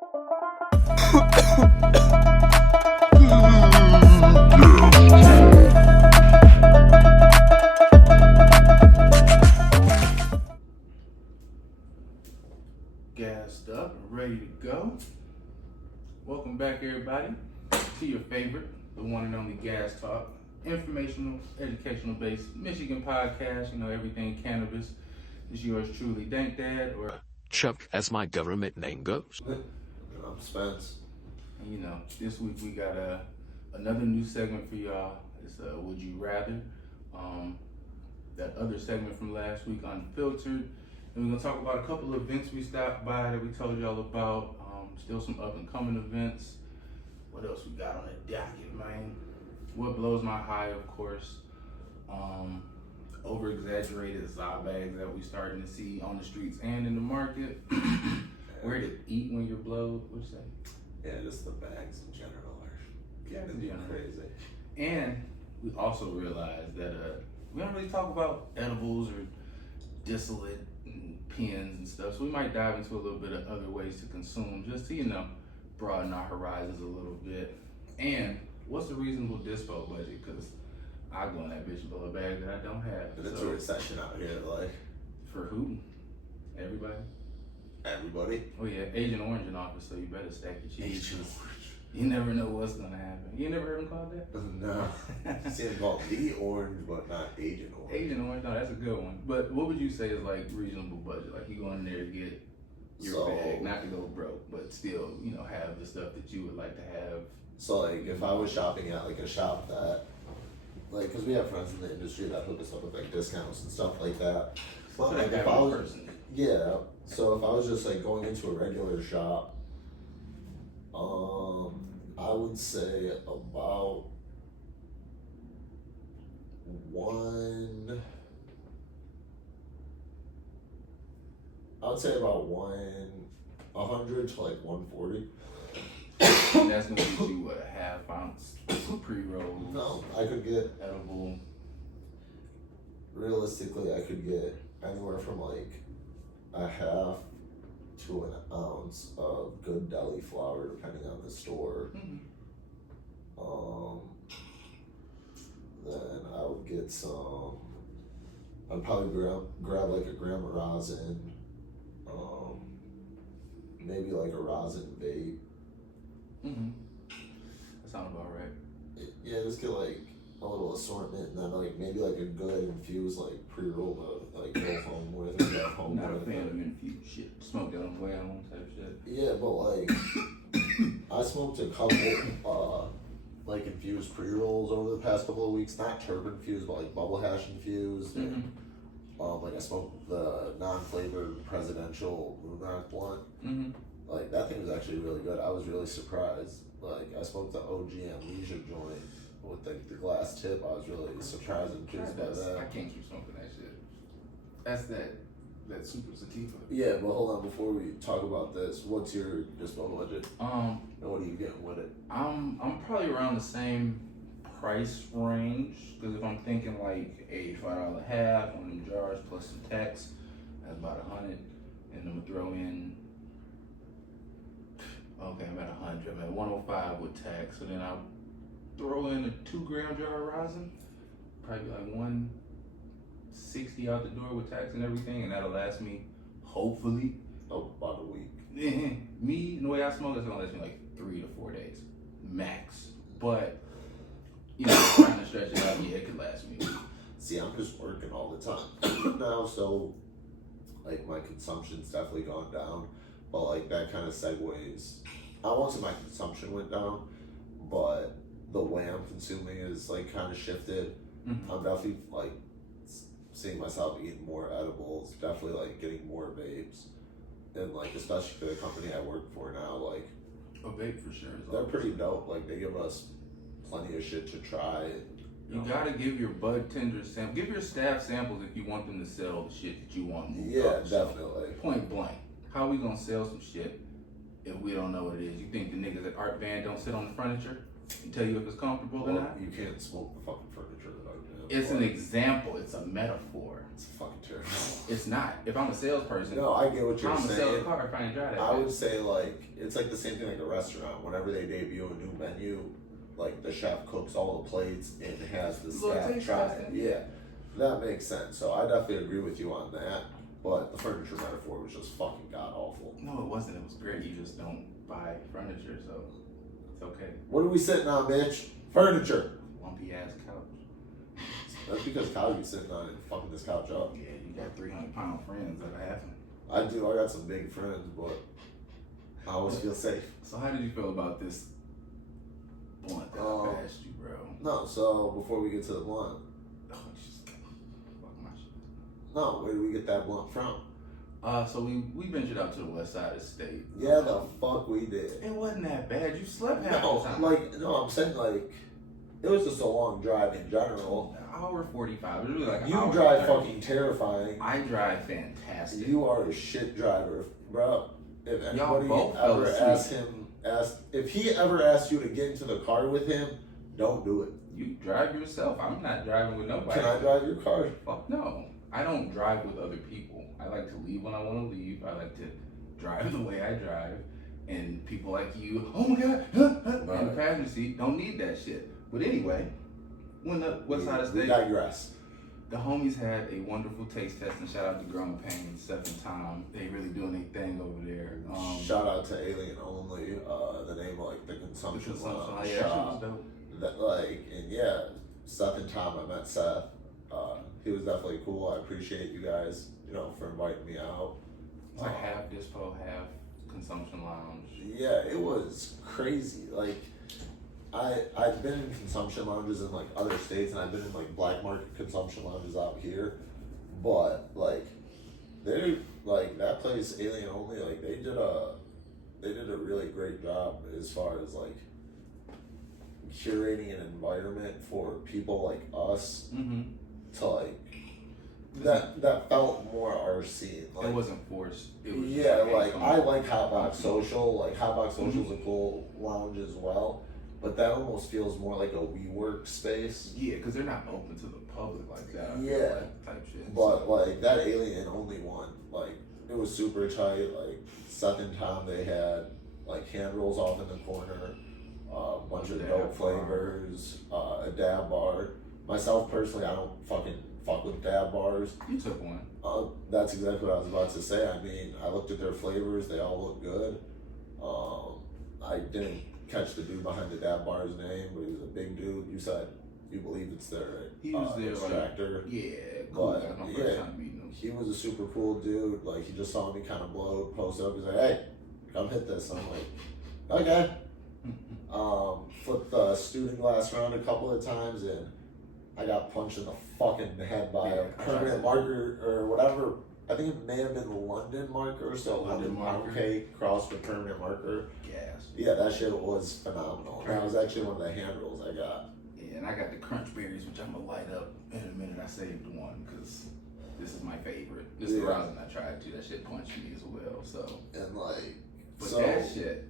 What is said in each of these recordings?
Gassed up and ready to go. Welcome back, everybody, to your favorite, the one and only Gas Talk, informational, educational based Michigan podcast. You know, everything cannabis. Is yours truly, Dank Dad, or Chuck, as my government name goes. I'm Spence. And, you know, this week we got another new segment for y'all. It's Would You Rather? That other segment from last week, Unfiltered. And we're gonna talk about a couple of events we stopped by that we told y'all about. Still some up and coming events. What else we got on the docket, man? What blows my high, of course. Over exaggerated Za bags that we starting to see on the streets and in the market. Where to eat when you're blowed, what you say? Yeah, just the bags in general are Yeah, crazy. And we also realized that we don't really talk about edibles or distillate and pens and stuff, so we might dive into a little bit of other ways to consume, just to, you know, broaden our horizons a little bit. And what's a reasonable dispo budget? Because I go in that bitch and blow a bag that I don't have. And it's a recession out here, like. For who? Everybody? Everybody? Oh yeah, Agent Orange in office, so you better stack your cheese. Agent Orange. You never know what's gonna happen. You never heard him called that? No. You see him called the Orange, but not Agent Orange. Agent Orange, no, that's a good one. But what would you say is like reasonable budget? Like you go in there to get your bag, not to go broke, but still, you know, have the stuff that you would like to have. So like, if I was shopping at like a shop that, like, cause we have friends in the industry that hook us up with like discounts and stuff like that. But like if I was, yeah. So if I was just like going into a regular shop, I would say about $100 to like 140. And that's gonna get you what, a half ounce pre-roll? No, I could get edible. Realistically, I could get anywhere from like a half to an ounce of good deli flour, depending on the store. Mm-hmm. Then I would get some. I'd probably grab like a gram of rosin. Maybe like a rosin vape. Mm-hmm. That sounds about right. Yeah, just get like a little assortment, and then like maybe like a good infused like pre-roll to like go home with or get home Not with. a fan of infused shit. Smoke that on the way home type shit. Yeah, but like I smoked a couple like infused pre-rolls over the past couple of weeks. Not turb infused, but like bubble hash infused. Mm-hmm. And, like I smoked the non-flavored presidential Moon Rock blunt. Mm-hmm. Like that thing was actually really good. I was really surprised. Like I smoked the OG Amnesia joint with the glass tip. I was really surprised and pleased by that. I can't keep smoking that shit. That's that super sativa. Yeah, but hold on, before we talk about this, what's your dispo budget? And what are you getting with it? I'm probably around the same price range, because if I'm thinking like a $5 half, one of them jars plus some tax, that's about 100, and I'm gonna throw in. Okay, I'm at 100. I'm at 105 with tax, so then I'll throw in a 2 gram jar of rosin, probably like 160 out the door with tax and everything, and that'll last me, hopefully, About a week. Me, the way I smoke, it's gonna last me like 3 to 4 days, max. But, you know, trying to stretch it out, yeah, it could last me a week. See, I'm just working all the time now, so like my consumption's definitely gone down. But like that kind of segues. I won't say my consumption went down, but the way I'm consuming is like kind of shifted. Mm-hmm. I'm definitely like seeing myself eating more edibles, definitely like getting more vapes, and like especially for the company I work for now, like A vape for sure. they're pretty dope. Like they give us plenty of shit to try. And, you gotta give your bud tenders samples. Give your staff samples if you want them to sell the shit that you want. Yeah, definitely. Point blank. How we gonna sell some shit if we don't know what it is? You think the niggas at Art Van don't sit on the furniture? tell you if it's comfortable or not. You can't smoke the fucking furniture without it. It's an example. It's a metaphor. It's fucking terrible. It's not. If I'm a salesperson, No, I get what you're I'm gonna sell the saying. car if I ain't drive that. I bitch. would say like it's like the same thing like a restaurant. Whenever they debut a new menu, like the chef cooks all the plates and has the Little staff taste try testing. it. Yeah, that makes sense. So I definitely agree with you on that. But the furniture metaphor was just fucking god awful. No, it wasn't. It was great. You just don't buy furniture, so it's okay. What are we sitting on, bitch? Furniture. Lumpy ass couch. That's because Kyle be sitting on it and fucking this couch up. Yeah, you got 300-pound friends that have them. I do. I got some big friends, but I always feel safe. So how did you feel about this blunt that I passed you, bro? No, so before we get to the blunt, Oh, just fuck my shit. no, where do we get that blunt from? So we ventured out to the west side of the state. Yeah, the fuck we did. It wasn't that bad. You slept half No, the time. no, I'm saying like, it was just a long drive in general. An hour 45. It was really like an You hour drive 30. fucking terrifying. I drive fantastic. You are a shit driver, bro. If anybody both fell ever asleep. if he ever asked you to get into the car with him, don't do it. You drive yourself. I'm not driving with nobody. Can I drive your car? Fuck no. I don't drive with other people. I like to leave when I want to leave. I like to drive the way I drive. And people like you, oh my God, in the Right. passenger seat, don't need that shit. But anyway, when the west side of the We state, digress. the homies had a wonderful taste test, and shout out to Grandma Payne, Steph and Tom. They really doing their thing over there. Shout out to Alien Only, the name of like the consumption yeah, lounge that shit was shop. dope. That like, and yeah, Seth and Tom, I met Seth. He was definitely cool. I appreciate you guys, for inviting me out. It's like half Dispo, half consumption lounge. Yeah, it was crazy. Like, I've been in consumption lounges in like other states, and I've been in like black market consumption lounges out here, but like, they're like that place, Alien Only. Like they did a really great job as far as like curating an environment for people like us Mm-hmm. to like that felt more our scene. Like, It wasn't forced. It was yeah, just like come I on. like Hotbox Social. Like Hotbox Mm-hmm. Social's a cool lounge as well, but that almost feels more like a WeWork space. Yeah, because they're not open to the public like that. I feel Yeah. like, type shit. But like that Alien Only one, like it was super tight. Like Seth and Tom, they had like hand rolls off in the corner, a bunch of Dab dope bar. flavors, a dab bar. Myself personally, I don't fucking fuck with dab bars. You took one. That's exactly what I was about to say. I mean, I looked at their flavors; they all look good. I didn't catch the dude behind the dab bar's name, but he was a big dude. You said you believe it's their He was their extractor. Yeah, cool. But, That's my yeah. first time meeting him. He was a super cool dude. Like he just saw me kind of blow, posted up. He's like, "Hey, come hit this." And I'm like, "Okay." Flipped the student glass around a couple of times, and I got punched in the fucking head by a permanent marker or whatever. I think it may have been the London marker, so London London marker. pound cake crossed with permanent marker. Gas. Yeah, that shit was phenomenal. That was actually one of the hand rolls I got. Yeah, and I got the crunch berries, which I'm gonna light up in a minute. I saved one because this is my favorite. This is the Yeah. rosin I tried too. That shit punched me as well. So, And like, but so that shit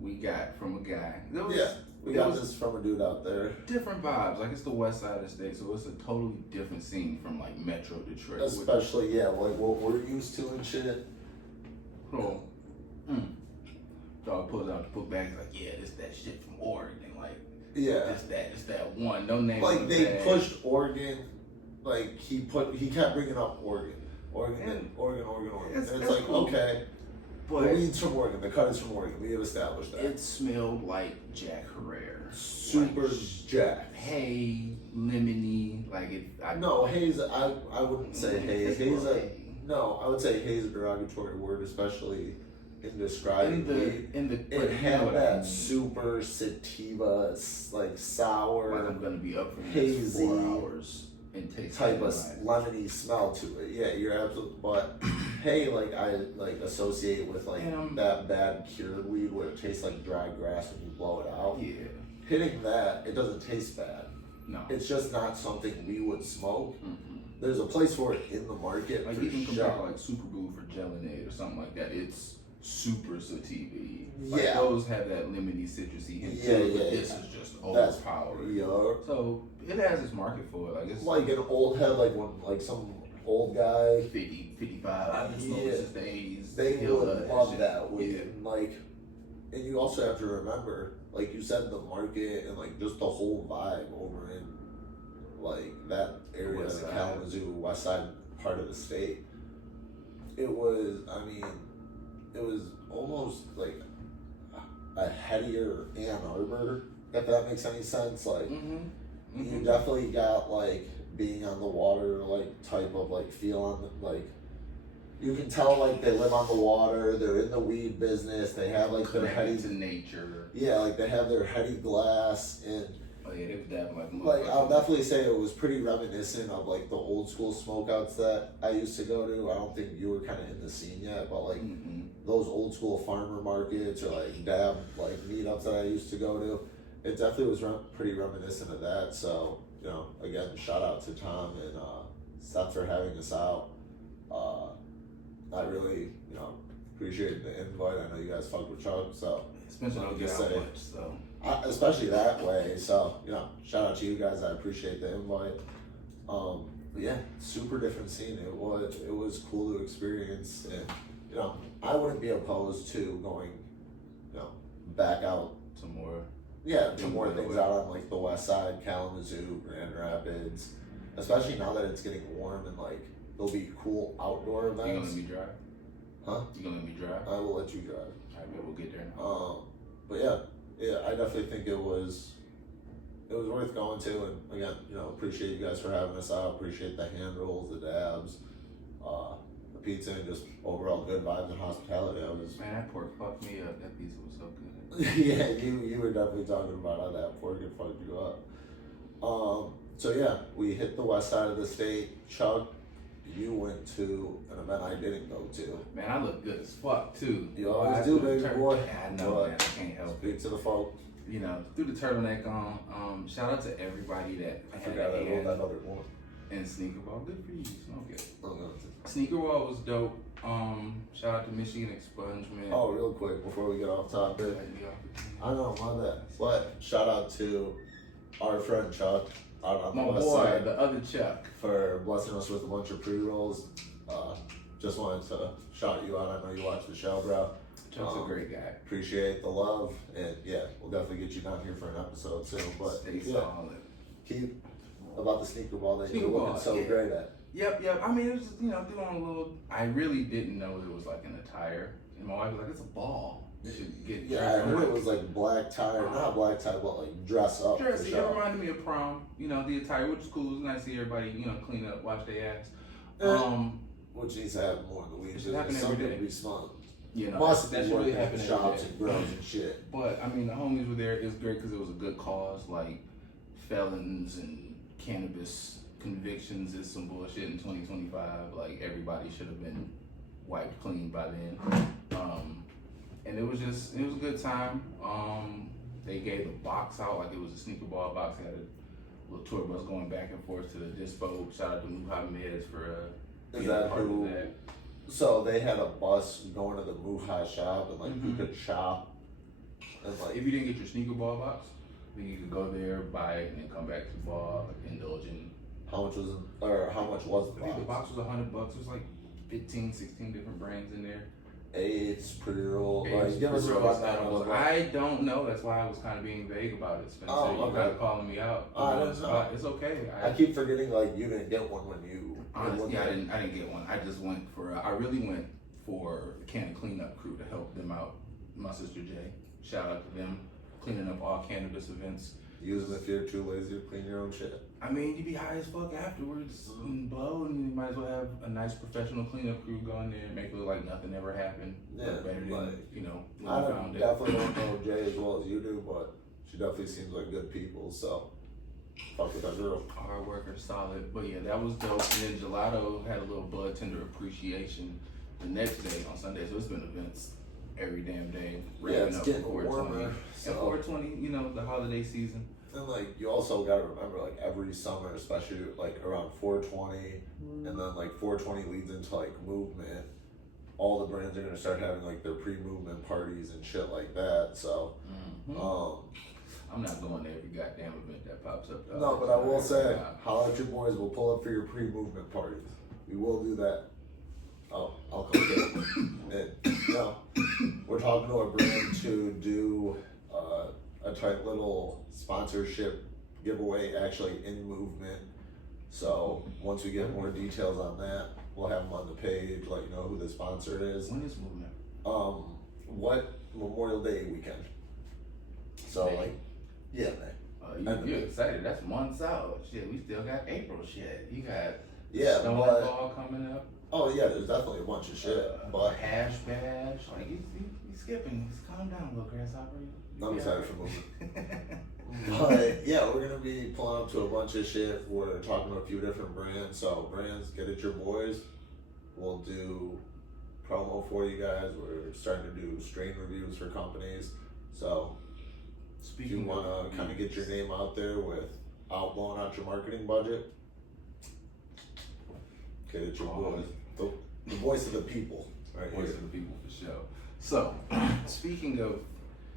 we got from a guy. There was, yeah, we it got was this from a dude out there. different vibes. Like it's the west side of the state, so it's a totally different scene from like Metro Detroit. Especially, yeah, like what we're used to and shit. Bro, dog pulls out the book bag. He's like, yeah, this that shit from Oregon. Like, Yeah. it's that one. No name. Like on the they bag. pushed Oregon, like he kept bringing up Oregon. Oregon. And It's, it's like, cool. okay, the but weed's from Oregon, the cut is from Oregon. We have established that. it smelled like Jack Herrera. Super Like, jacked. hay, lemony, like it. No, haze. I wouldn't say haze. Haze. hay. No, I would say haze is a derogatory word, especially in describing weed. It you know had what I that mean. super sativa, like sour. Like I'm gonna be up for the next hazy 4 hours and taste type of like, lemony smell to it. Yeah, you're absolutely. But hey, like I like associate with like that bad cured weed where it tastes like dry grass when you blow it out. yeah, Hitting that, it doesn't taste bad. no. It's just not something we would smoke. Mm-hmm. There's a place for it in the market Like for even compared to sure. like Super Glue for Gelinade or something like that, it's super sativa. Like Yeah. those have that lemony citrusy hint Yeah, to it, but yeah, this yeah. is just That's overpowering. yeah. So it has its market for it. Like it's Like an old head, like when like some old guy, 50, 55. I've been smoking Yeah. since the 80s. they He'll would love shit. that weed. Yeah. And like, and you also have to remember, like you said, the market and like just the whole vibe over in like that area, West the side. Kalamazoo West Side part of the state. It was, I mean, it was almost like a headier Ann Arbor, if that makes any sense. Like, you definitely got like being on the water, like type of like feel on the, like, you can tell like they live on the water, they're in the weed business, they have like their heady, Connected to nature. yeah, like they have their heady glass, and Oh yeah, they was dabbing like I'll definitely say it was pretty reminiscent of like the old school smokeouts that I used to go to. I don't think you were kind of in the scene yet, but like those old school farmer markets or like dab like meetups that I used to go to, it definitely was pretty reminiscent of that. So you know, again, shout out to Tom and Seth for having us out. I really, you know, appreciate the invite. I know you guys fucked with Chuck, so especially don't get out much. So especially that way. So you know, shout out to you guys. I appreciate the invite. But yeah, super different scene. It was cool to experience, and you know, I wouldn't be opposed to going, you know, back out some more. Yeah, to more things out on like the west side, Kalamazoo, Grand Rapids, especially now that it's getting warm and like there'll be cool outdoor You gonna events. let me drive? Huh? You gonna let me drive? I will let you drive. Alright, man, we'll get there. But yeah, I definitely think it was worth going to, and again, you know, appreciate you guys for having us out. Appreciate the hand rolls, the dabs, the pizza, and just overall good vibes and hospitality. Man, that pork fucked me up. That pizza was so good. Yeah, you were definitely talking about how that pork had fucked you up. So yeah, we hit the west side of the state. Chuck, you went to an event I didn't go to. Man, I look good as fuck too. You always do, baby boy. Yeah, I know, man. I can't help Speak it. to the folk. You know, threw the turtleneck on. Shout out to everybody that I had forgot a I rolled hand that other one. in Sneaker Ball. Good for you. Smoke it. Okay. Sneaker Ball was dope. Shout out to Michigan Expungement. Oh, real quick before we get off topic. I know, my bad. But shout out to our friend Chuck out on My the west boy, side the other Chuck. for blessing us with a bunch of pre-rolls. Just wanted to shout you out. I know you watch the show, bro. Chuck's a great guy. Appreciate the love, and yeah, we'll definitely get you down here for an episode soon. But Stay yeah, solid. keep about the sneaker ball that Sneaker you're looking ball, so yeah. great at. Yep. I mean, it was just, you know, doing a little. I really didn't know it was like an attire. And my wife was like, "It's a ball. You should get Yeah, I heard it was like black tie, not black tie, but like dress up. dress. For It sure. reminded me of prom. You know, the attire, which is cool. It was nice to see everybody, you know, clean up, wash their ass. Which needs to happen more in the week. It should happen Some every people day. be smart. You know, Must that be should really working happen in every shops day. and grows and shit. But I mean, the homies were there. It was great because it was a good cause. Like felons and cannabis convictions is some bullshit in 2025. Like everybody should have been wiped clean by then. And it was a good time. They gave the box out like it was a sneaker ball box. They had a little tour bus going back and forth to the Dispo. Shout out to Muhammad for Is being a that part who? of that. So they had a bus going to the Muhai shop, and like you could shop, and like If you didn't get your sneaker ball box, then you could go there, buy it, and then come back to the ball, indulge in. how much was the I think the box? box was $100. There's like 15, 16 different brands in there. AIDS, pre-roll, It's like give us a rundown of what. I don't know. That's why I was kind of being vague about it. Spencer, Oh, you okay. got calling me out. I didn't know. It's okay. I keep forgetting like you didn't get one when you. Honestly, I didn't get one. I just went for. I really went for the Can Cleanup crew to help them out. My sister Jay. Shout out to them, cleaning up all cannabis events. Use them if you're too lazy to clean your own shit. I mean, you be high as fuck afterwards and blow, and you might as well have a nice professional cleanup crew go in there and make it look like nothing ever happened. Yeah, Look better than, like, you know, when I you found it. definitely don't know Jay as well as you do, but she definitely seems like good people. So fuck with that girl. Hard worker, solid. But yeah, that was dope. And then Gelato had a little bud tender appreciation the next day on Sunday. So it's been events every damn day. Yeah, it's Revving up getting for 420. warmer. And So. 420, you know, the holiday season. And like you also gotta remember, like every summer, especially like around 420, and then like 420 leads into like movement. all the brands are gonna start having like their pre-movement parties and shit like that. So, I'm not going to every goddamn event that pops up. no, but I will say, holla at your boys. We'll pull up for your pre-movement parties. We will do that. Oh, I'll come get it. And, you know, we're talking to a brand to do a tight little sponsorship giveaway, actually in movement. So once we get more details on that, we'll have them on the page, let you know who the sponsor is. When is movement? What Memorial Day weekend? So May. like, yeah, man. You're excited. That's months out. Shit, we still got April shit. You got Yeah, but Stonewall coming up. oh yeah, there's definitely a bunch of shit. But Hash Bash. Like, you skipping. Just calm down, little grasshopper. I'm excited for movement. But yeah, we're gonna be pulling up to a bunch of shit. We're talking to a few different brands. So brands, get at your boys. We'll do promo for you guys. We're starting to do strain reviews for companies. So if you want to kind of get your name out there without blowing out your marketing budget, get at your boys. The voice of the people, right Voice here. of the people for sure. So, speaking of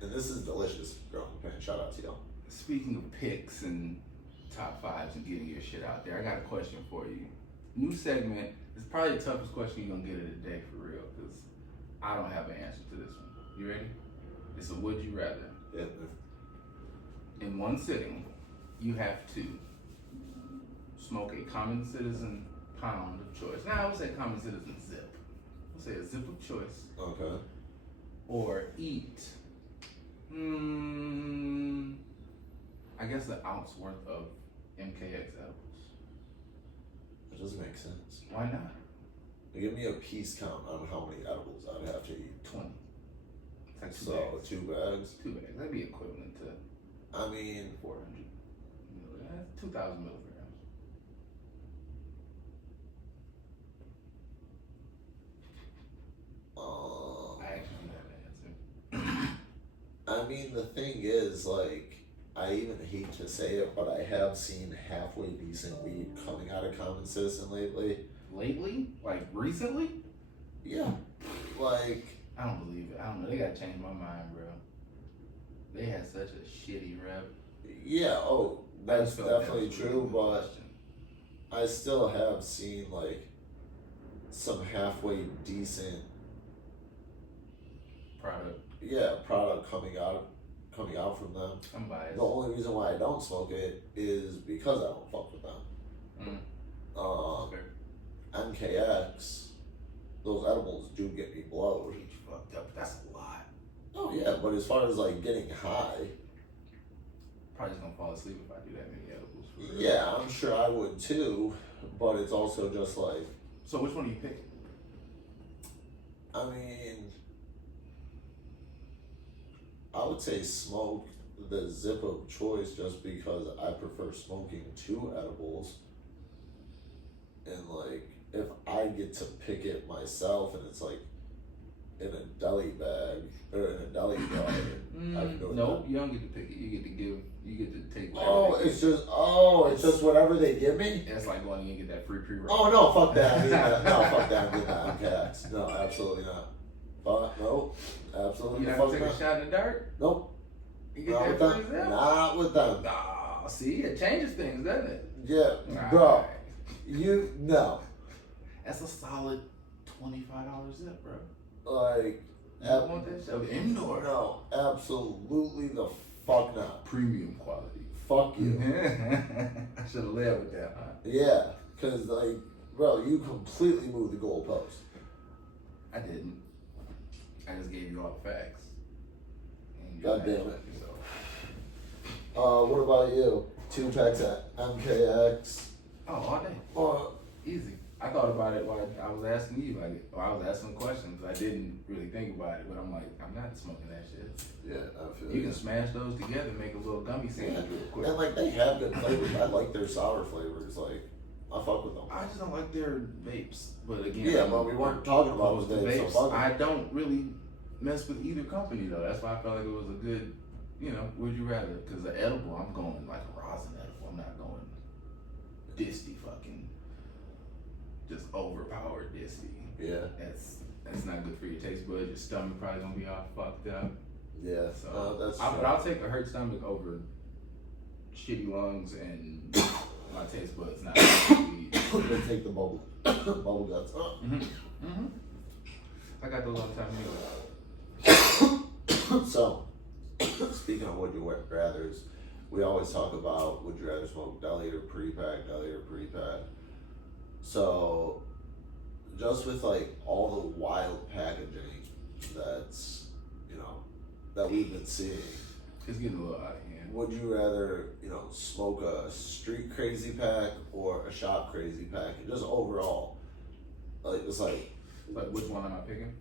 And this is delicious, growing pain. Shout out to y'all. Speaking of picks and top fives and getting your shit out there, I got a question for you. New segment. It's probably the toughest question you're gonna get of the day for real, because I don't have an answer to this one. You ready? It's a would you rather. Yeah. In one sitting, you have to smoke a common citizen pound of choice. Now I would say common citizen zip. We'll say a zip of choice. Okay. Or eat I guess an ounce worth of MKX edibles. That doesn't make sense. Why not? Give me a piece count on how many edibles I'd have to eat. 20. It's like two So bags. 2 bags. 2 bags. That'd be equivalent to I mean, 400. That's 2,000 milligrams. I actually do have an answer. I mean, the thing is, like, I even hate to say it, but I have seen halfway decent weed coming out of Common Citizen lately. Lately? Like recently? Yeah. Like, I don't believe it. I don't know. They gotta change my mind, bro. They had such a shitty rep. yeah, oh, I that's just felt that definitely was true, really but question. I still have seen, like, some halfway decent, product coming out from them. I'm biased. The only reason why I don't smoke it is because I don't fuck with them. Okay. MKX, those edibles do get me blowed. Get you fucked up. That's a lot. Oh yeah, but as far as like getting high, Probably just gonna fall asleep if I do that many edibles. For real. yeah, I'm sure I would too. But it's also just like, So which one do you pick? I mean, I would say smoke the zip of choice just because I prefer smoking 2 edibles. And like, if I get to pick it myself and it's like in a deli bag or in a deli jar, I can do it. Nope, you don't get to pick it. You get to give. You get to take. Oh, whatever they it's give. just it's just whatever they give me. That's like going in and get that free pre-roll. Oh no, fuck that. I mean that. No, fuck that. I mean that. MKX. No, absolutely not. No, absolutely You have fuck to take not. a shot in the dark. Nope. You get Not with that free them. zip. Not with them. Nah, see, it changes things, doesn't it? Yeah, All bro. right. You no. That's a solid $25 zip, bro. Like, You don't want that shit indoor. no, absolutely the fuck not. Premium quality. Fuck you. I should have led with that, huh? Yeah, cause like, bro, you completely moved the goalpost. I didn't. I just gave you all the facts. And you God had damn to, it. So. What about you? 2 packs at MKX. Oh, all day. Easy. I thought about it while I was asking you. I was asking questions. I didn't really think about it, but I'm like, I'm not smoking that shit. Yeah, I feel You can smash those together and make a little gummy sandwich real quick. And like they have good flavors. I like their sour flavors. Like I fuck with them. I just don't like their vapes. But again, Yeah, but we weren't talking about opposed the to vapes. So fuck I them. don't really mess with either company though. That's why I felt like it was a good, would you rather? Because the edible, I'm going like a rosin edible. I'm not going disty fucking just overpowered disty. Yeah. That's That's not good for your taste buds. Your stomach probably gonna be all fucked up. Yeah, So that's but true. I'll take a hurt stomach over shitty lungs and my taste buds not good. They take the bubble guts. I got those all the time anyway. So, speaking of would you rathers, we always talk about would you rather smoke deli or pre-pack. So, just with like all the wild packaging that's, that we've been seeing, It's getting a little out of hand. would you rather, smoke a street crazy pack or a shop crazy pack? And just overall, like, it's like, Which one am I picking?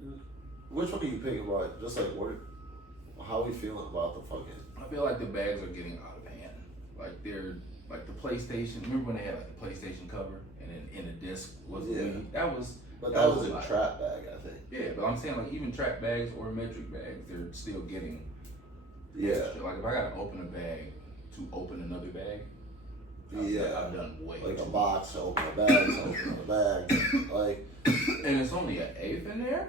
which one are you picking? But just like, how are we feeling about the fucking? I feel like the bags are getting out of hand. Like they're like the PlayStation. Remember when they had like the PlayStation cover and then in the disc was the weed? That was a like, trap bag, I think. Yeah, but I'm saying like even trap bags or metric bags, they're still getting Yeah. extra. Like if I gotta open a bag to open another bag, I've done way like too a box to open a bag to open a bag. Like, and it's only an eighth in there.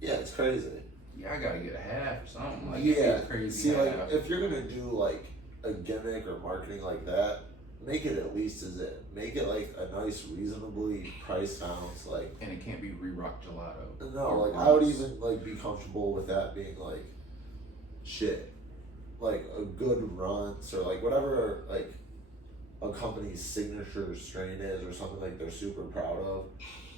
yeah, it's crazy. Yeah, I gotta get a half or something. Like Yeah, it's crazy. see, like half. if you're gonna do like a gimmick or marketing like that, make it at least as it. Make it like a nice, reasonably priced ounce. Like, and it can't be re-rock gelato. no, Or like I would worse. even like be comfortable with that being like shit, like a good runs or like whatever like a company's signature strain is or something like they're super proud of.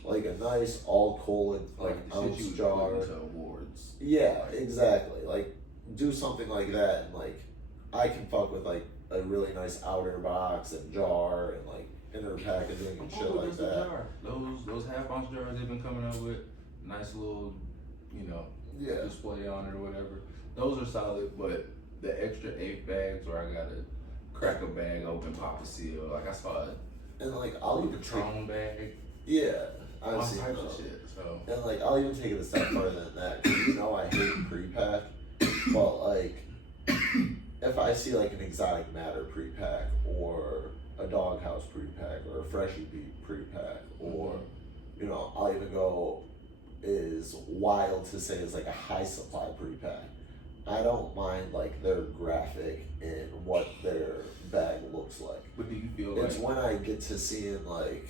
Like a nice all colon like the shit ounce you would jar. put into awards. Yeah, exactly. Like do something like that, and like I can fuck with like a really nice outer box and jar and like inner packaging and shit like that. Jar. Those half ounce jars they've been coming up with, nice little, Yeah. display on it or whatever. Those are solid, but the extra 8 bags where I gotta crack a bag open, pop a seal. Like I saw a And like I'll even take, Patron bag, yeah, all I've seen types of those. shit. So And like I'll even take it a step further than that, 'cause I hate pre-pack, but like if I see like an exotic matter pre-pack or a doghouse pre-pack or a freshie beat pre-pack or I'll even go is wild to say it's like a high supply pre-pack. I don't mind like their graphic and what their bag looks like. but do you feel It's like when I get to seeing like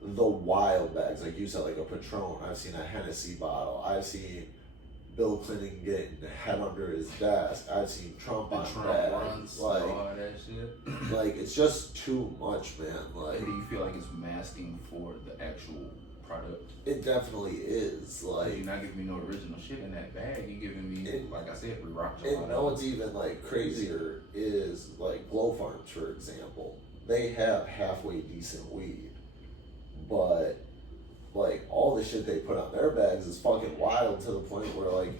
the wild bags, like you said, like a Patron. I've seen a Hennessy bottle. I've seen Bill Clinton getting head under his desk. I've seen Trump the on Trump bags. runs, Like, all that shit? like it's just too much, man. Like And do you feel like it's masking for the actual product? it definitely is. Like, Like, you're not giving me no original shit in that bag. You're giving me, like I said, re-rock and gelato. know what's even like crazier is like Glow Farms, for example. They have halfway decent weed, but like all the shit they put on their bags is fucking wild to the point where like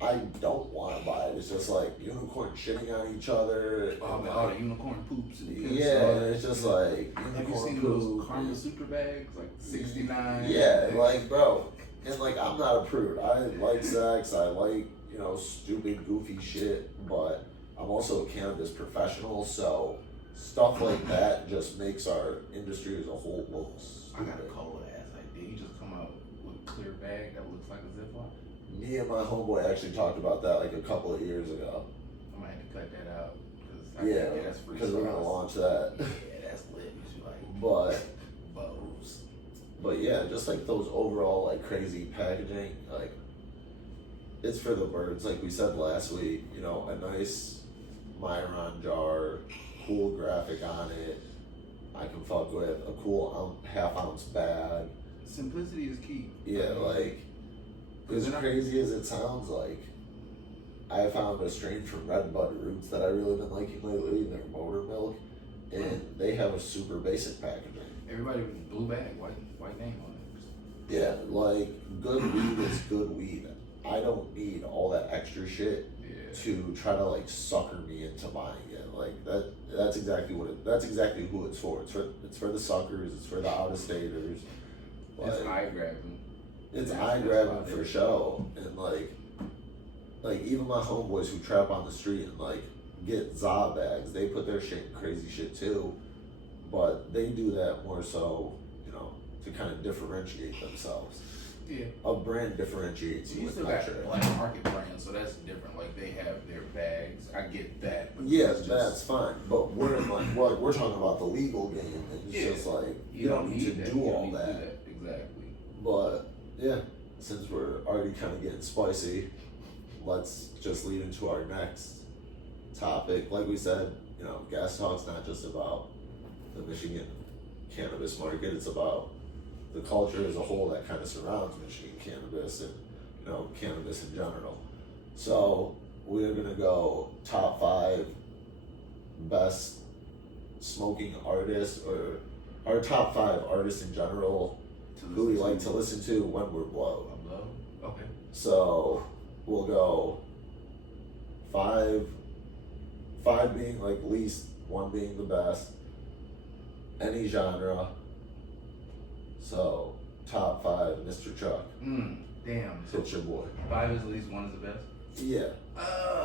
I don't want to buy it. It's just like unicorn shitting on each other. Oh and, man, like, all the unicorn poops and yeah, and it's just like Have you unicorn seen poop those Karma and- Sutra bags, like 69? Yeah, like bro, and like I'm not a prude. I like sex. I like stupid, goofy shit. But I'm also a cannabis professional, so stuff like that just makes our industry as a whole look I got a stupid. cold ass idea. You just come out with a clear bag that looks like a Ziploc. Me and my homeboy actually talked about that like a couple of years ago. I might have to cut that out. Cause Yeah, that's free because we're gonna sauce. launch that. Yeah, that's lit. You should like But bows. But yeah, just like those overall like crazy packaging, like it's for the birds. Like we said last week, a nice Myron jar, cool graphic on it. I can fuck with a cool half ounce bag. Simplicity is key. Yeah, like Cause as they're not- crazy as it sounds, like I found a strain from Red Bud Roots that I really been liking lately. Their motor milk, and they have a super basic packaging. Everybody with blue bag, white name on it. Yeah, like good weed is good weed. I don't need all that extra shit Yeah. to try to like sucker me into buying it. Like that's exactly that's exactly who it's for. It's for the suckers, it's for the out of staters. It's eye grabbing. It's Yeah, eye that's grabbing about for it. show. And like even my homeboys who trap on the street and like get za bags, they put their shit in crazy shit too. But they do that more so, to kind of differentiate themselves. Yeah. A brand differentiates you You with still got metric. black market brands, so that's different. Like they have their bags. I get that. But Yeah, it's just, that's fine. But we're in like we're talking about the legal game, and it's Yeah. just like you don't need to that. do You don't all need to that. do that. Exactly. But yeah, since we're already kind of getting spicy, let's just lead into our next topic. Like we said, you know, Gas Talk's not just about the Michigan cannabis market, it's about the culture as a whole that kind of surrounds Michigan cannabis and, you know, cannabis in general. So we're gonna go top 5 best smoking artists, or our top 5 artists in general who we like to listen to when we're blow. Okay. So we'll go 5 being like least, 1 being the best, any genre. So top 5, Mr. Chuck. Damn. So Hit your boy. 5 is the least, 1 is the best. Yeah.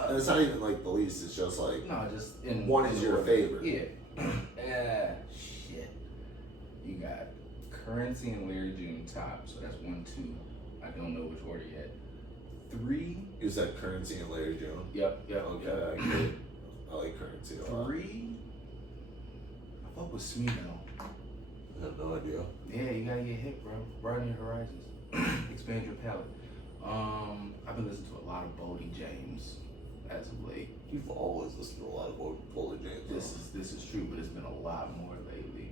And it's not even like the least, it's just like No, just in 1 is your favorite. Yeah. Shit. You got Currency and Larry June top, so that's 1, 2. I don't know which order yet. 3. You said Currency and Larry June. Yep. Okay, I like Currency a lot. 3. I fuck with Smino. I have no idea. Yeah, you gotta get hip, bro. Broaden your horizons. Expand your palate. I've been listening to a lot of Bodie James as of late. You've always listened to a lot of Boldy James. This is true, but it's been a lot more lately.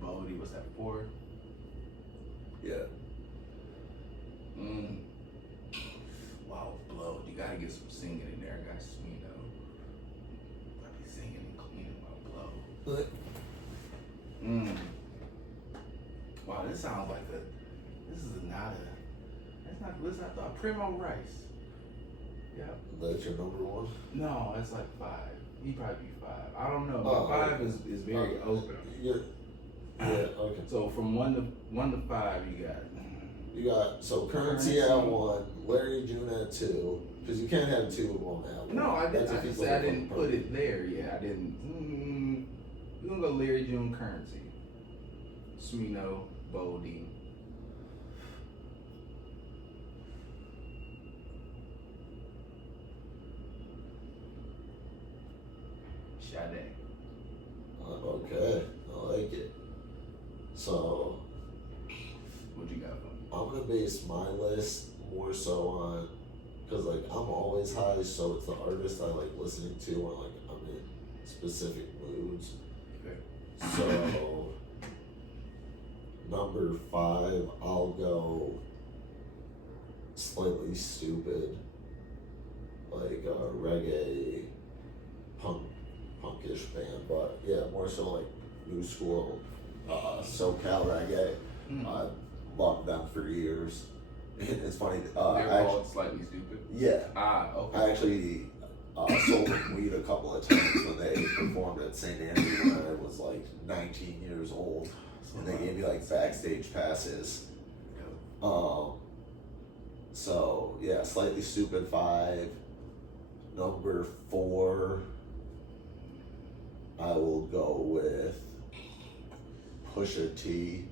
Bodie, what's that, 4? Yeah. Wow, blow. You gotta get some singing in there. I got Smino. I be singing and cleaning while blow. Wow, this sounds like this is not listen, I thought Primo Rice. Yeah. That's your number 1? No, it's like 5. He'd probably be 5. I don't know. But 5 is very open. Yeah, okay. So from 1 to 5, you got so Currency at 1, Larry June at 2, because you can't have 2 of them at 1. No, I didn't. That's if I just you said I put didn't them put it there. Yeah, I didn't. We're gonna go Larry June, Currency, Smino, Bodie. Sade. Okay, I like it. So What you got for me? I'm gonna base my list more so on, because like I'm always high, so it's the artist I like listening to when like I'm in specific moods. Okay. So number 5, I'll go Slightly Stupid, like a reggae punkish band, but yeah, more so like new school SoCal reggae. I loved them for years. It's funny. They're called Slightly Stupid. Yeah. Okay. I actually sold them weed a couple of times when they performed at St. Andrew when I was like 19 years old, and they gave me like backstage passes. So yeah, Slightly Stupid 5. Number 4, I will go with Pusha T,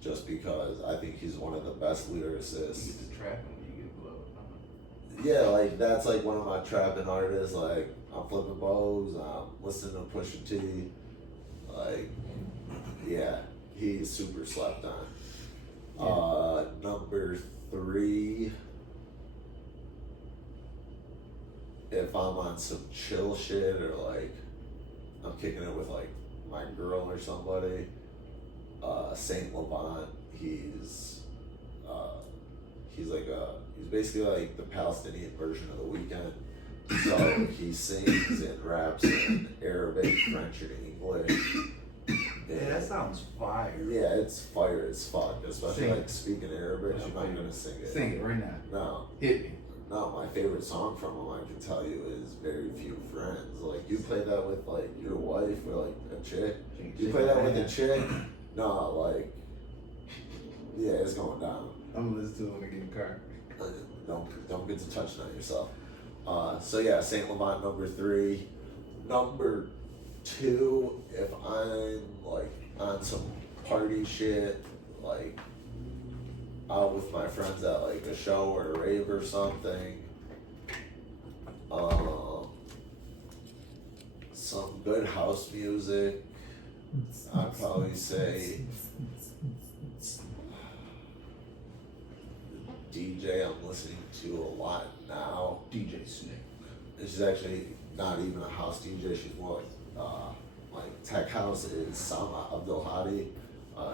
just because I think he's one of the best lyricists. You get to trapping when you get blown. Yeah, like that's like one of my trapping artists. Like I'm flipping bows, I'm listening to Pusha T. Like, yeah, he's super slept on. Number 3, if I'm on some chill shit or like I'm kicking it with like my girl or somebody, Saint Laurent, he's basically like the Palestinian version of The Weeknd. So he sings and raps in Arabic, French, and English. Yeah, that sounds fire. Yeah, it's fire as fuck, especially Sing. like speaking Arabic. I'm not gonna sing it. Sing it right now. No. Hit me. No, my favorite song from him, I can tell you, is Very Few Friends. Like, you play that with, like, your wife or, like, a chick. You play that with a chick? No, like, yeah, it's going down. I'm gonna listen to it when I get in the car. Don't get to touching on yourself. So, yeah, St. Laurent, number 3. Number 2, if I'm, like, on some party shit, like, out with my friends at like a show or a rave or something. Some good house music. I'd probably say DJ I'm listening to a lot now. DJ Snake. And she's actually not even a house DJ. She's more like tech house is Sama Abdul Hadi.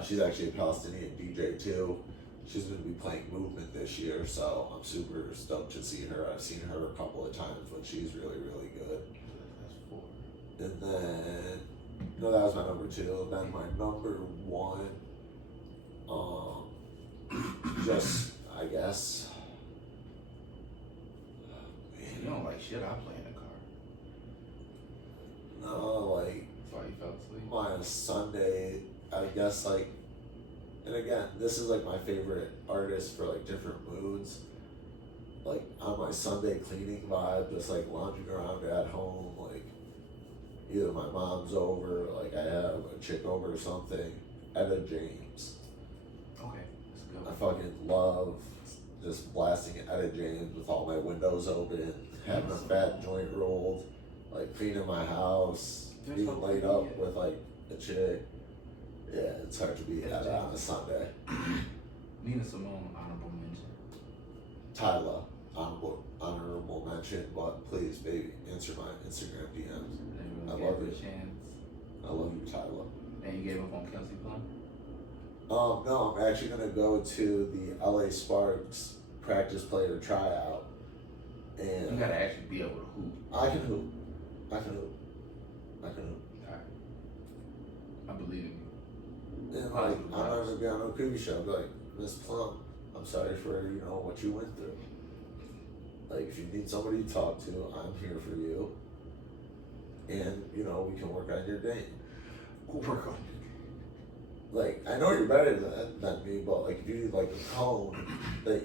She's actually a Palestinian DJ too. She's going to be playing Movement this year, so I'm super stoked to see her. I've seen her a couple of times, but she's really, really good. That's 4. And then, no, that was my number 2. Then my number 1, just, I guess. You don't like shit I play in the car. No, like, That's why you fell asleep. my Sunday, I guess, like, and again, this is like my favorite artist for like different moods. Like on my Sunday cleaning vibe, just like lounging around at home, like either my mom's over, like I have a chick over or something. Etta James. Okay, let's go. I fucking love just blasting Etta James with all my windows open, having a fat joint rolled, like cleaning my house, being laid up with like a chick. Yeah, it's hard to beat that on a Sunday. Nina Simone, honorable mention. Tyla, honorable mention, but please, baby, answer my Instagram DMs. I love you. it. Chance. I love you, Tyla. And you gave up on Kelsey Plum? No, I'm actually gonna go to the LA Sparks practice player tryout, and You gotta actually be able to hoop. I can hoop. Alright. I believe in you. And like, I'm not gonna be on no cookie show. Be like, Miss Plum, I'm sorry for what you went through. Like, if you need somebody to talk to, I'm here for you. And we can work on your game. Work on Like, I know you're better than me, but like, if you need like a cone, like,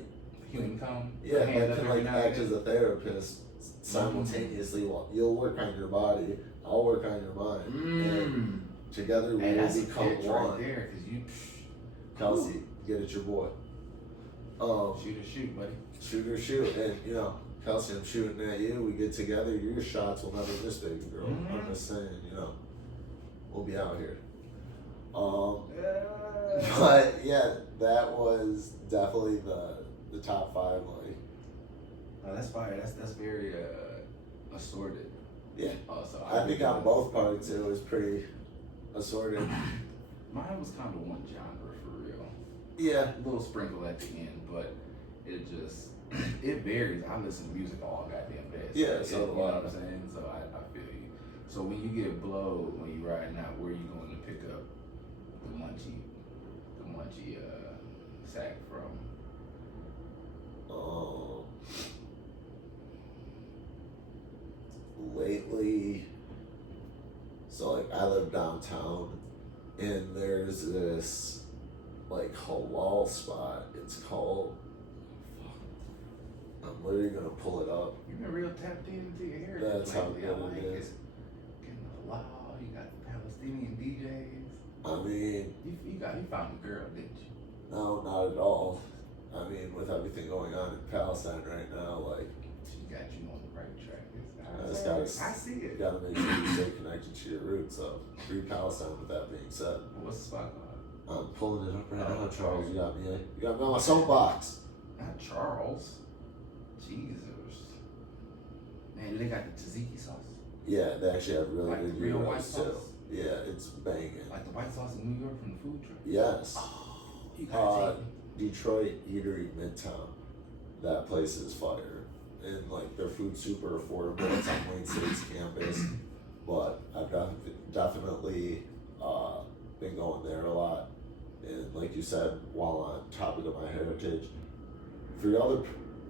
human come. yeah, that can like act as a therapist simultaneously. While you'll work on your body, I'll work on your mind, and together we will become one. Right there, cause you. Kelsey, get it, your boy. Shoot, buddy. Shoot or shoot, and Kelsey, I'm shooting at you. We get together, your shots will never miss, baby girl. I'm just saying, we'll be out here. But yeah, that was definitely the top 5. Like, Oh, that's fire. That's very assorted. yeah. So I think on both parts it was pretty assorted. Mine was kind of one genre for real. Yeah. A little sprinkle at the end, but it varies. I listen to music all goddamn day. Yeah, so you do know I. what I'm saying? So I feel you. So when you get blowed when you riding out, where are you going to pick up the munchy sack from? Lately, so like I live downtown, and there's this like halal spot. It's called. I'm literally gonna pull it up. You've been real tapped into your heritage That's how lately. good I like it is. Getting the halal, you got the Palestinian DJs. I mean, You found a girl, didn't you? no, not at all. I mean, with everything going on in Palestine right now, like, She got you on the right track. I see you it. gotta make sure you stay connected to your roots. So, free Palestine. With that being said, What's the spot called? I'm pulling it up right now, Oh, Charles. okay. You got me on my soapbox. Not Charles. Jesus. Man, they got the tzatziki sauce. Yeah, they actually have really Like good real gyros, white too. sauce? Yeah, it's banging. Like the white sauce in New York from the food truck. Yes. Oh, you gotta take me. Detroit Eatery Midtown. That place is fire. And like their food's super affordable. It's on Wayne State's campus. But I've definitely been going there a lot. And like you said, while on topic of my heritage, for the other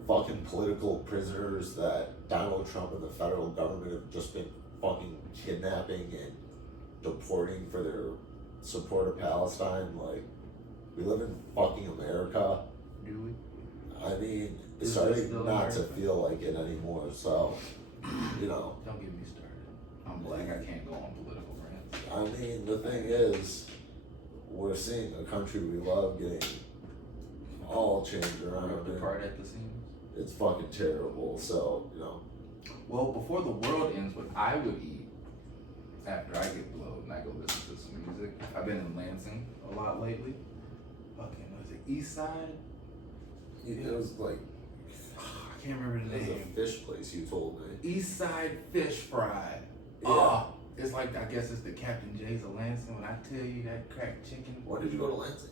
fucking political prisoners that Donald Trump and the federal government have just been fucking kidnapping and deporting for their support of Palestine, like, we live in fucking America. Do we? I mean, it's Is starting this still not to America? feel like it anymore, so, Don't get me started. I'm black. I can't go on political rants. I mean, the thing is, we're seeing a country we love getting all changed around. Rip the part at the seams. It's fucking terrible. So, Well, before the world ends, what I would eat after I get blowed and I go listen to some music. I've been in Lansing a lot lately. Fucking, was it East Side? it was like, I can't remember the it was name. a fish place you told me. East Side Fish Fried. Yeah. Oh, it's like, I guess it's the Captain J's of Lansing. When I tell you that cracked chicken. When did you go to Lansing?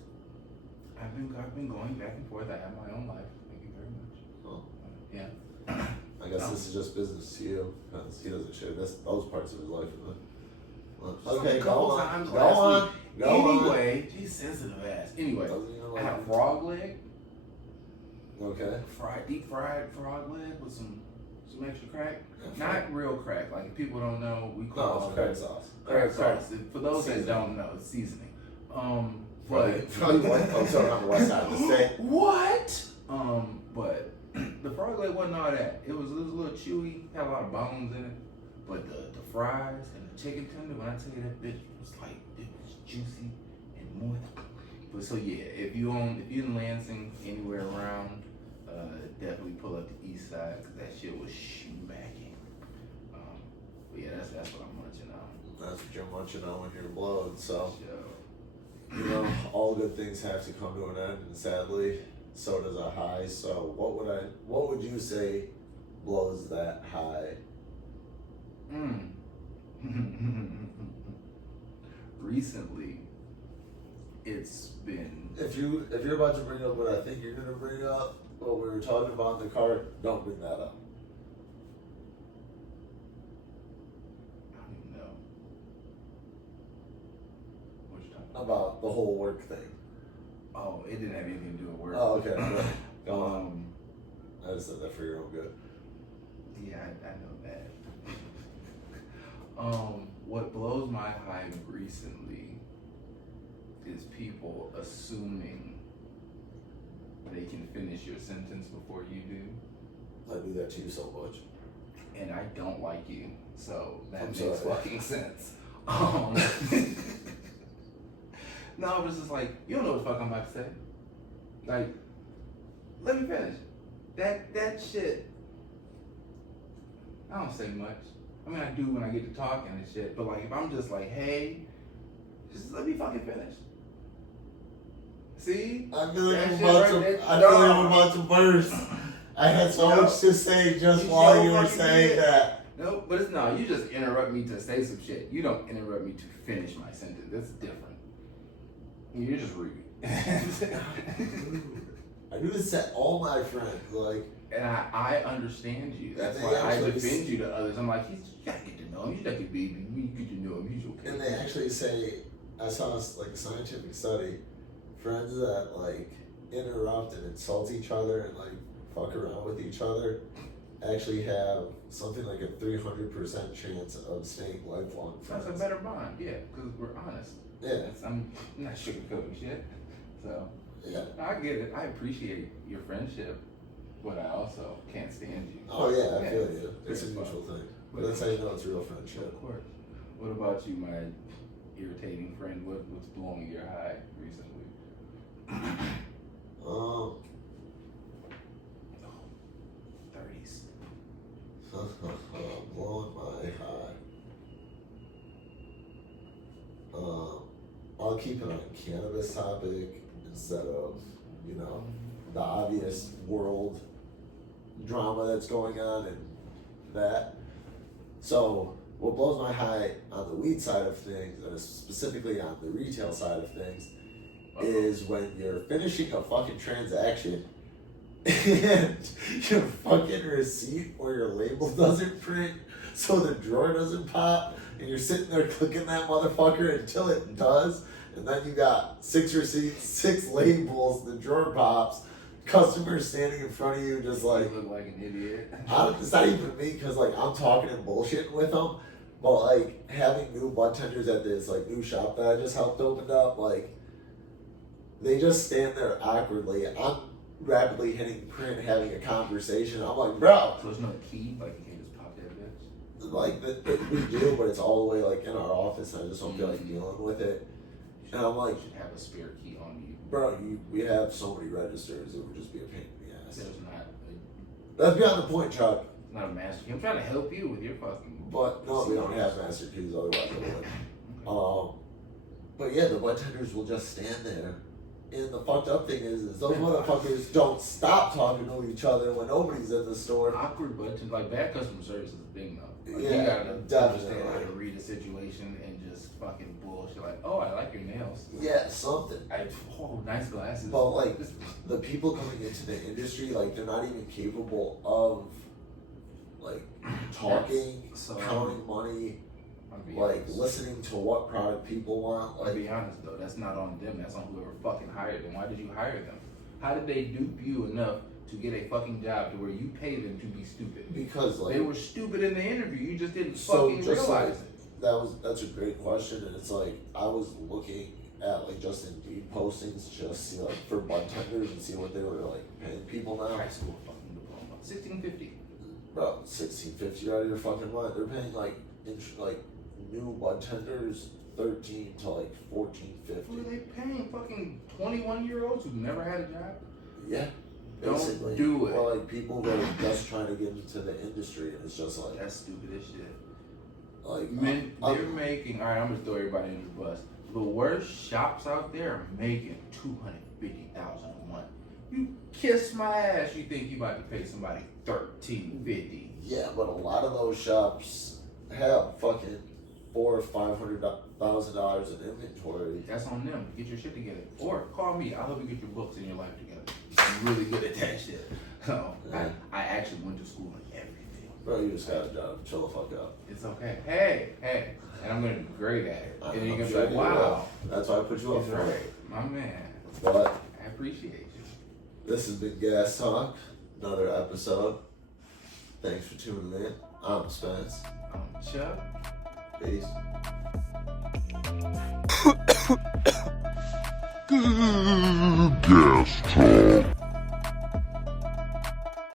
I've been going back and forth. I have my own life. Thank you very much. Oh. Yeah. I guess No. this is just business to you, because he doesn't share those parts of his life with me. Well, Just okay, a go couple on. times Go last on. week. Go on. Anyway, she's sensitive ass. Anyway, Doesn't even I like had a it. frog leg, Okay. deep fried frog leg with some extra crack. Yeah, Not real crack. Like if people don't know, we No, call it's crack sauce. Crack sauce. For those Seasoning. that don't know, it's seasoning. Probably But what? I'm sorry, on the west side of the state. what? But the frog leg wasn't all that. It was a little chewy, had a lot of bones in it. But the fries and the chicken tender, when I tell you that bitch was like, it was juicy and moist. But so yeah, if you're in Lansing, anywhere around, definitely pull up the east side because that shit was smacking. But yeah, that's what I'm munching on. That's what you're munching on when you're blowed. So, So, all good things have to come to an end, and sadly, so does a high. So, what would you say blows that high? Recently, it's been. If you're about to bring up what I think you're gonna bring up, what we were talking about in the car, don't bring that up. I don't even know. What you talking about? About the whole work thing. Oh, it didn't have anything to do with work. Oh, okay. Go on. Um, I just said that for your own good. yeah, I know that. What blows my high recently is people assuming they can finish your sentence before you do. I do that to you so much. And I don't like you, so that I'm makes sorry. fucking sense. No, but it's just like, you don't know what the fuck I'm about to say. Like, let me finish. That shit, I don't say much. I mean, I do when I get to talking and shit, but like, if I'm just like, hey, just let me fucking finish. See? I feel like That I'm shit about right to. there. I feel like I'm about to burst. I had so Nope. much to say just You while so you were fucking saying did. that. No, but it's no, you just interrupt me to say some shit. You don't interrupt me to finish my sentence. That's different. You're just rude. I do this to all my friends. Like, And I understand you. That's And why they I actually defend you to others. I'm like, you gotta get to know him. You gotta get baby. You get to know him. He's okay. and they actually say, I saw this like a scientific study. Friends that like interrupt and insult each other and like fuck around with each other actually have something like a 300% chance of staying lifelong friends. That's a better bond, yeah, because we're honest. Yeah. I'm not sugarcoating shit. So, Yeah. I get it. I appreciate your friendship, but I also can't stand you. Oh yeah, I feel it's you. It's a very mutual fun. thing. But that's how you know it's real friendship. Of course. What about you, my irritating friend? What's blowing your high recently? 30s. Blowing my high. I'll keep it on a cannabis topic instead of, the obvious world drama that's going on and that. So, what blows my high on the weed side of things, and specifically on the retail side of things, is when you're finishing a fucking transaction and your fucking receipt or your label doesn't print, so the drawer doesn't pop, and you're sitting there clicking that motherfucker until it does, and then you got 6 receipts, 6 labels, the drawer pops, customers standing in front of you just like, you look like an idiot. it's not even me, because like I'm talking and bullshitting with them, but like having new bartenders at this like new shop that I just helped open up, like they just stand there awkwardly. I'm rapidly hitting print, having a conversation. I'm like, bro, So there's no key, like you can't just pop that bitch. like we do, but it's all the way like in our office, and I just don't feel like dealing with it. And I'm like, you should have a spare key on you. bro, we have so many registers, it would just be a pain in the ass. There's not. That's beyond the point, Chuck. It's not a master key. I'm trying to help you with your fucking. But no, we don't have master keys, otherwise I would. But yeah, the bartenders will just stand there. And the fucked up thing is those motherfuckers don't stop talking to each other when nobody's in the store. Awkward, but like bad customer service is a thing though. Like, Yeah, you gotta definitely. understand how to read a situation and just fucking bullshit. Like, oh, I like your nails. Yeah, something. Nice glasses. But like the people coming into the industry, like they're not even capable of like talking, So, counting money, I'll be like honest. listening to what product people want. I'll Like, be honest though, that's not on them. That's on whoever fucking hired them. Why did you hire them? How did they dupe you enough to get a fucking job to where you pay them to be stupid? because like They were stupid in the interview. You just didn't So, fucking just realize like- it. that's a great question, and it's like I was looking at like just Indeed postings just see like for bartenders and see what they were like paying people now. High school fucking diploma. $16.50. Bro, $16.50 out of your fucking mind. They're paying like new bartenders $13 to like Who are $14.50. they paying? Fucking 21-year-olds who never had a job? Yeah, Don't basically. do it. Or like people that are just trying to get into the industry, and it's just like That's stupid as shit. like Men, I'm- they're making, alright, I'm gonna throw everybody under the bus. The worst shops out there are making $250,000 a month. You kiss my ass, you think you about to pay somebody $13.50. Yeah, but a lot of those shops have fucking $400,000 or $500,000 in inventory. That's on them. Get your shit together. Or call me. I'll help you get your books and your life together. I'm really good at that shit. So, Yeah. I actually went to school and everything. Bro, you just got a job. Chill the fuck out. It's okay. Hey. And I'm gonna be great at it. And then you're I'm gonna sure be you like, wow. will. That's why I put you up He's for it. right. My man. But I appreciate you. this has been Gas Talk, another episode. Thanks for tuning in. I'm Spence. Chuck. Peace. Gas Talk.